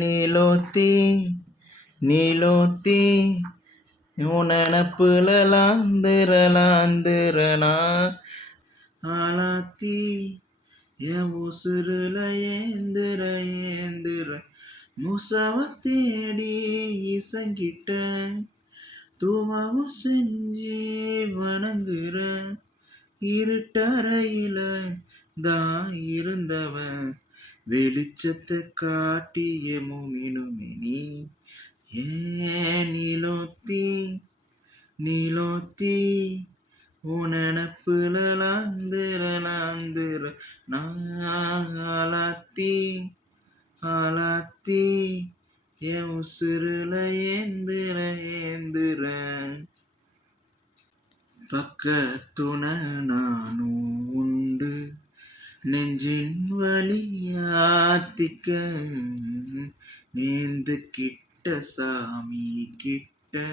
நீலோத்தி நீலோத்தி உன் நினப்புல லாந்துரலா ஆலாத்தி என் உசுருல ஏந்துற முசவ தேடி இசங்கிட்ட தூமாவும் செஞ்சு வணங்குற இருட்டறையில தான் இருந்தவன் வெளிச்சத்தை காட்டிய மூமினுமினி ஏன் நீலோத்தி நீலோத்தி உன் நினப்புல லாந்துர நாளாத்தி ஆளாத்தி என் உசுருல ஏந்துற பக்கத்துண நானும் உண்டு நெஞ்சின் வழியாத்திக்க நேர்ந்து கிட்ட சாமி கிட்ட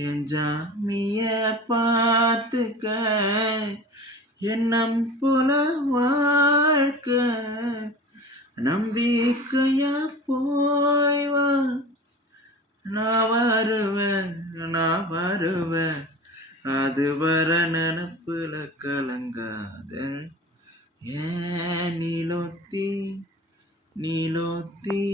என் ஜாமிய பார்த்துக்க எண்ணம் போல வாழ்க்கை நம்பிக்கையா போய்வா நான் வருவேன் அது வர நினப்புல கலங்காத ஏன் நீலோத்தி நீலோத்தி